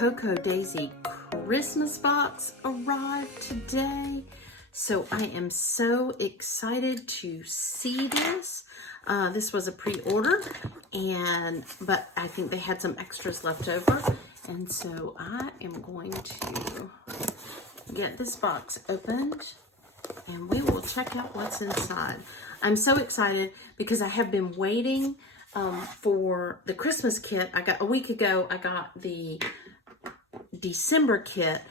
Cocoa Daisy Christmas box arrived today. So I am so excited to see this. This was a pre-order, but I think they had some extras left over. And so I am going to get this box opened and we will check out what's inside. I'm so excited because I have been waiting for the Christmas kit. A week ago, I got the December kit,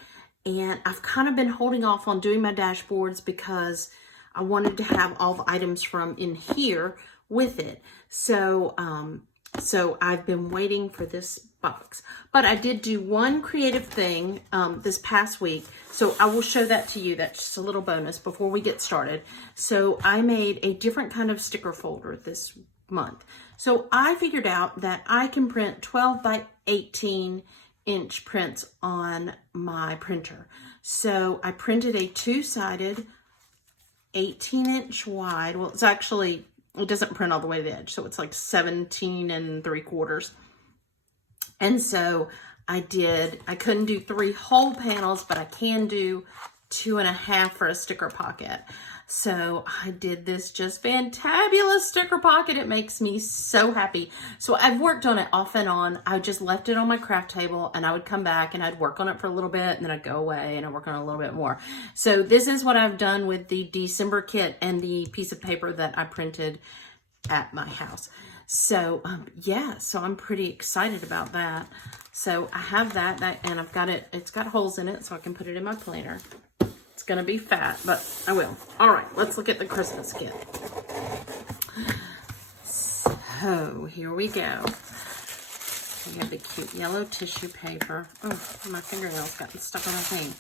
and I've kind of been holding off on doing my dashboards because I wanted to have all the items from in here with it. So I've been waiting for this box, but I did do one creative thing this past week. So I will show that to you. That's just a little bonus before we get started. So I made a different kind of sticker folder this month. So I figured out that I can print 12 by 18 inch prints on my printer. So I printed a two-sided 18-inch wide. Well, it's actually, it doesn't print all the way to the edge, so it's like 17 3/4. And so I couldn't do 3 whole panels, but I can do 2.5 for a sticker pocket. So I did this just fantabulous sticker pocket. It makes me so happy. So I've worked on it off and on. I just left it on my craft table and I would come back and I'd work on it for a little bit and then I'd go away and I'd work on it a little bit more. So this is what I've done with the December kit and the piece of paper that I printed at my house. So yeah, so I'm pretty excited about that. So I have that and I've got it, it's got holes in it so I can put it in my planner. It's gonna be fat, but I will. All right, let's look at the Christmas kit. So here we go. We have the cute yellow tissue paper. Oh, my fingernails gotten stuck on the thing.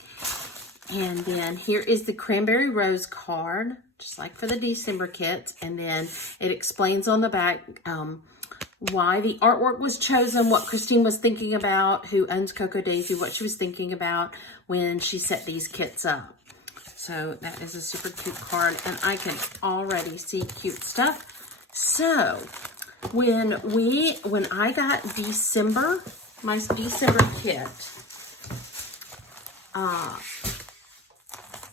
And then here is the cranberry rose card, just like for the December kits. And then it explains on the back why the artwork was chosen, what Christine was thinking about, who owns Cocoa Daisy, what she was thinking about when she set these kits up. So that is a super cute card, and I can already see cute stuff. So when I got my December kit,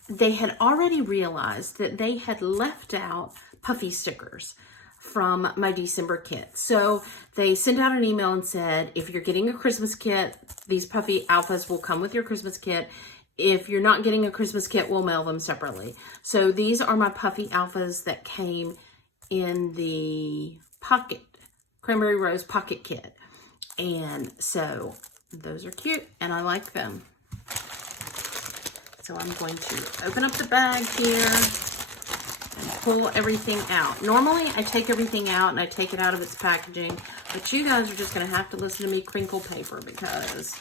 they had already realized that they had left out puffy stickers from my December kit. So they sent out an email and said, if you're getting a Christmas kit, these puffy alphas will come with your Christmas kit. If you're not getting a Christmas kit, we'll mail them separately. So these are my puffy alphas that came in the cranberry rose pocket kit. And so those are cute and I like them. So I'm going to open up the bag here and pull everything out. Normally I take everything out and I take it out of its packaging, but you guys are just gonna have to listen to me crinkle paper because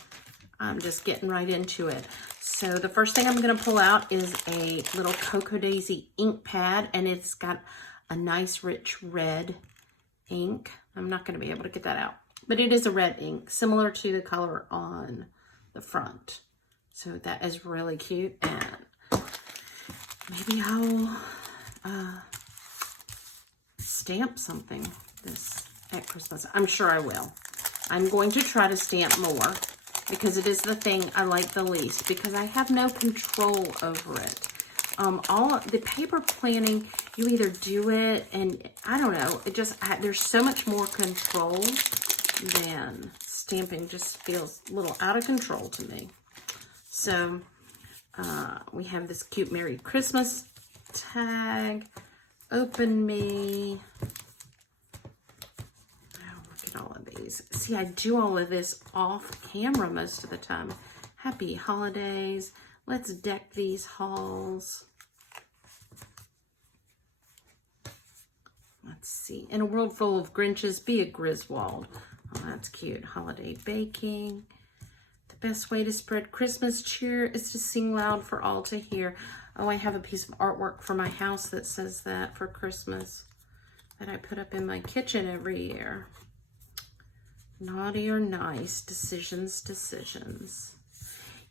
I'm just getting right into it. So the first thing I'm gonna pull out is a little Cocoa Daisy ink pad, and it's got a nice rich red ink. I'm not gonna be able to get that out, but it is a red ink, similar to the color on the front. So that is really cute, and maybe I'll stamp something at Christmas. I'm sure I will. I'm going to try to stamp more because it is the thing I like the least because I have no control over it. All the paper planning, you either do it and I don't know, there's so much more control than stamping. Just feels a little out of control to me. So we have this cute Merry Christmas tag. Open me. Oh, look at all of these. See, I do all of this off camera most of the time. Happy holidays. Let's deck these halls. Let's see. In a world full of Grinches, be a Griswold. Oh, that's cute. Holiday baking. The best way to spread Christmas cheer is to sing loud for all to hear. Oh, I have a piece of artwork for my house that says that for Christmas that I put up in my kitchen every year. Naughty or nice, decisions.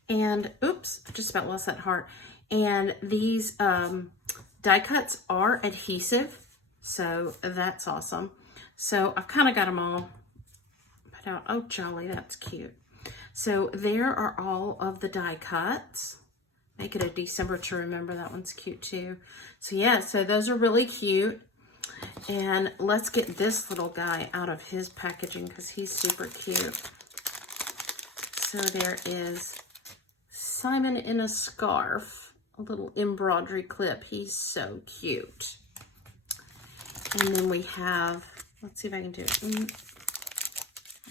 And oops, I just about lost that heart. And these die cuts are adhesive, so that's awesome. So I've kind of got them all put out. Oh, jolly, that's cute. So there are all of the die cuts. Make it a December to remember. That one's cute too. So yeah, so those are really cute. And let's get this little guy out of his packaging because he's super cute. So there is Simon in a scarf, a little embroidery clip. He's so cute. And then we have, let's see if I can do it.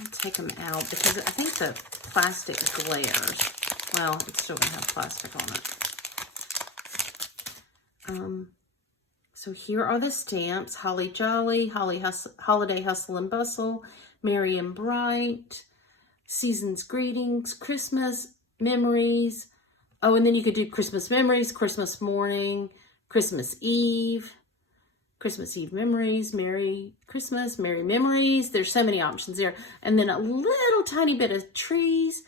I'll take them out because I think the plastic glares. Well, it's still going to have plastic on it. So here are the stamps. Holly Jolly, Holiday Hustle and Bustle, Merry and Bright, Season's Greetings, Christmas Memories. Oh, and then you could do Christmas Memories, Christmas Morning, Christmas Eve Memories, Merry Christmas, Merry Memories. There's so many options there. And then a little tiny bit of trees,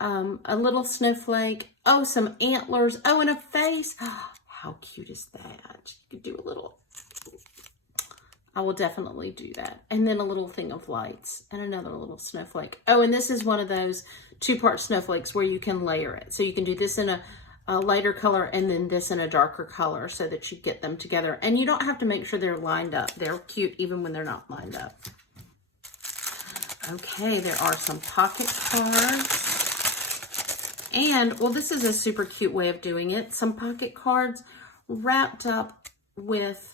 a little snowflake, oh, some antlers, oh, and a face. Oh, how cute is that? You could do a little, I will definitely do that. And then a little thing of lights and another little snowflake. Oh, and this is one of those 2-part snowflakes where you can layer it. So you can do this in a lighter color and then this in a darker color so that you get them together. And you don't have to make sure they're lined up. They're cute even when they're not lined up. Okay, there are some pocket cards. And, well, this is a super cute way of doing it. Some pocket cards wrapped up with,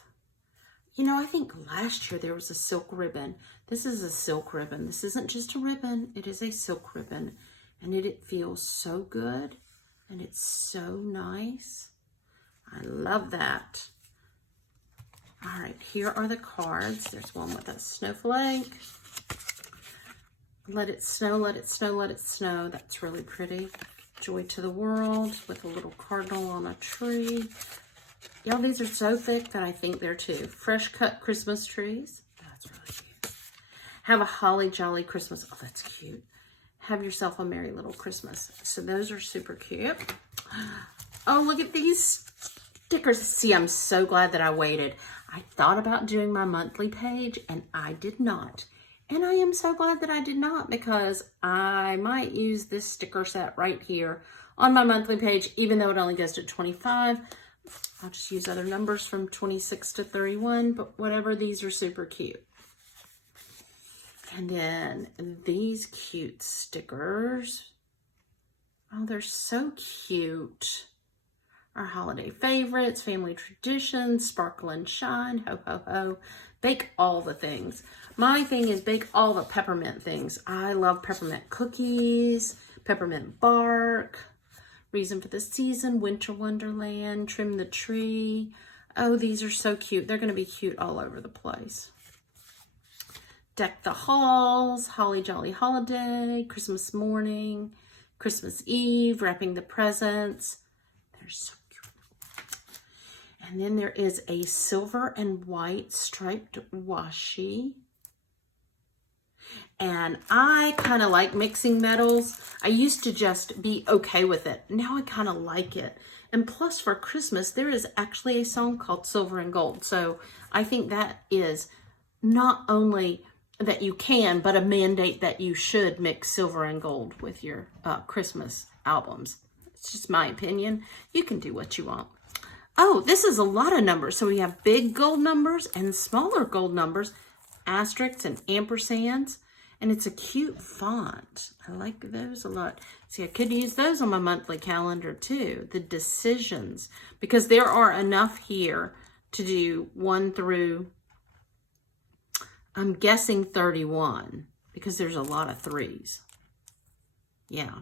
you know, I think last year there was a silk ribbon. This is a silk ribbon. This isn't just a ribbon. It is a silk ribbon. And it feels so good. And it's so nice. I love that. All right, here are the cards. There's one with a snowflake. Let it snow, let it snow, let it snow. That's really pretty. Joy to the World with a little cardinal on a tree. Y'all, these are so thick that I think they're two. Fresh cut Christmas trees. That's really cute. Have a holly jolly Christmas. Oh, that's cute. Have yourself a merry little Christmas. So those are super cute. Oh, look at these stickers. See, I'm so glad that I waited. I thought about doing my monthly page and I did not. And I am so glad that I did not because I might use this sticker set right here on my monthly page, even though it only goes to 25. I'll just use other numbers from 26 to 31, but whatever, these are super cute. And then these cute stickers. Oh, they're so cute. Our holiday favorites, family traditions, sparkle and shine, ho, ho, ho. Bake all the things. My thing is bake all the peppermint things. I love peppermint cookies, peppermint bark, reason for the season, winter wonderland, trim the tree. Oh, these are so cute. They're going to be cute all over the place. Deck the halls, holly jolly holiday, Christmas morning, Christmas Eve, wrapping the presents. They're so cute. And then there is a silver and white striped washi. And I kind of like mixing metals. I used to just be okay with it. Now I kind of like it. And plus for Christmas, there is actually a song called Silver and Gold. So I think that is not only that you can, but a mandate that you should mix silver and gold with your Christmas albums. It's just my opinion. You can do what you want. Oh, this is a lot of numbers. So we have big gold numbers and smaller gold numbers, asterisks and ampersands, and it's a cute font. I like those a lot. See, I could use those on my monthly calendar too. The decisions, because there are enough here to do 1 through, I'm guessing 31, because there's a lot of 3s. Yeah.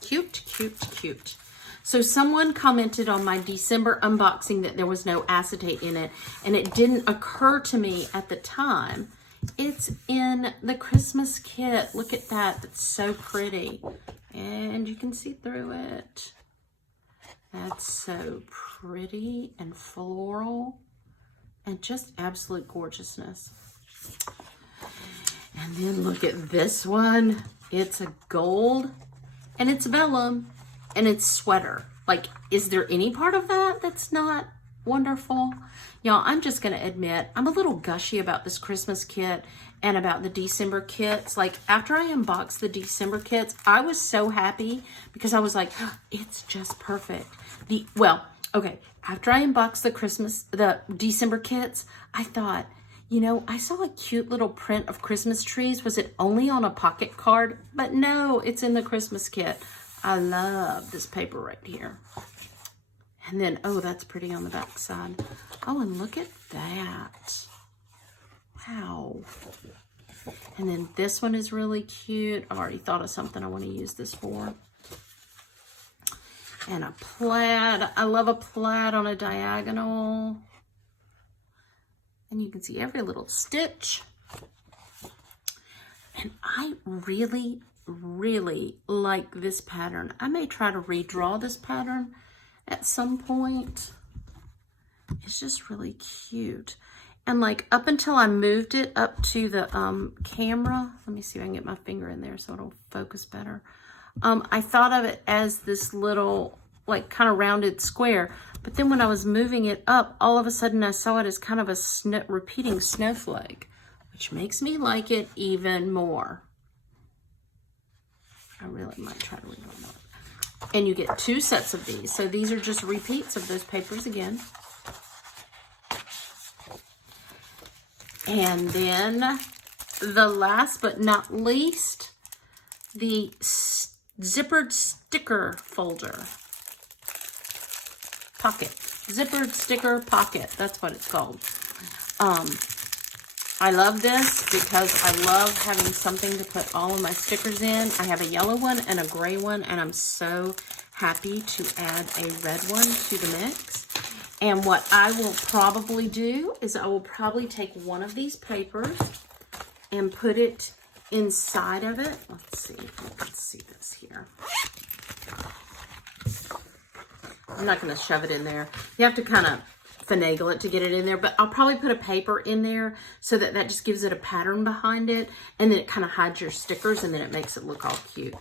Cute, cute, cute. So someone commented on my December unboxing that there was no acetate in it, and it didn't occur to me at the time. It's in the Christmas kit. Look at that. That's so pretty. And you can see through it. That's so pretty and floral and just absolute gorgeousness. And then look at this one. It's a gold and it's vellum and it's sweater. Like, is there any part of that that's not wonderful? Y'all, I'm just going to admit, I'm a little gushy about this Christmas kit, and about the December kits. Like, after I unboxed the December kits, I was so happy because I was like, oh, it's just perfect. After I unboxed the December kits, I thought, you know, I saw a cute little print of Christmas trees. Was it only on a pocket card? But no, it's in the Christmas kit. I love this paper right here. And then, oh, that's pretty on the back side. Oh, and look at that. Wow. And then this one is really cute. I've already thought of something I want to use this for. And a plaid. I love a plaid on a diagonal. And you can see every little stitch. And I really, really like this pattern. I may try to redraw this pattern at some point. It's just really cute. And like up until I moved it up to the camera, let me see if I can get my finger in there so it'll focus better. I thought of it as this little like kind of rounded square, but then when I was moving it up, all of a sudden I saw it as kind of a repeating snowflake, which makes me like it even more. I really might try to redraw that. And you get 2 sets of these. So these are just repeats of those papers again. And then the last but not least, the zippered sticker folder. Pocket. Zippered sticker pocket. That's what it's called. I love this because I love having something to put all of my stickers in. I have a yellow one and a gray one, and I'm so happy to add a red one to the mix. And what I will probably do is I will probably take one of these papers and put it inside of it. Let's see if you can see this here. I'm not going to shove it in there. You have to kind of finagle it to get it in there, but I'll probably put a paper in there so that that just gives it a pattern behind it, and then it kind of hides your stickers, and then it makes it look all cute.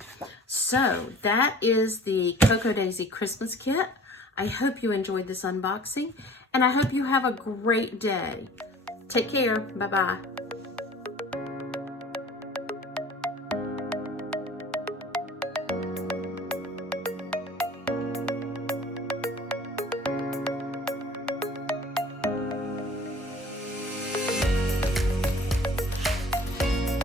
So that is the Cocoa Daisy Christmas kit. I hope you enjoyed this unboxing, and I hope you have a great day. Take care. Bye-bye.